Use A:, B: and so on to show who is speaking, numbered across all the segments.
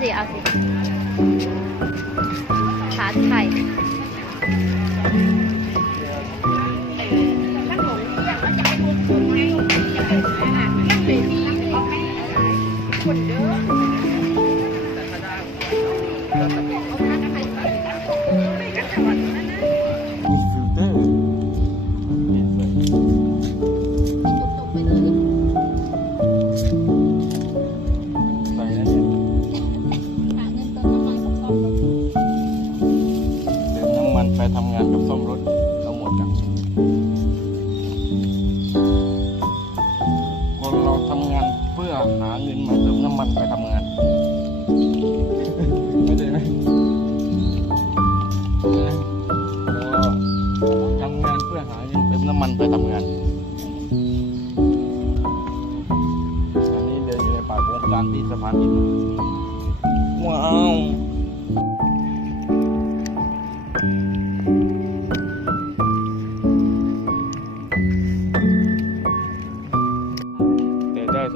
A: สิ เอาสิชาร์จไข่หา
B: ทำงานกับซ่อมรถทั้งหมดอะคนเราทำงานเพื่อหาเงินมาเติมน้ำมันไปทำงานไม่ได้ไหมเราทำงานเพื่อหาเงินเติมน้ำมันไปทำงานอันนี้เดินอยู่ในป่าโครงการที่สะพานหินว้าว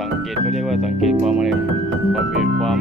B: สังเกตเขาเรียกว่าสังเกตความอะไรนะความเปลี่ยนความ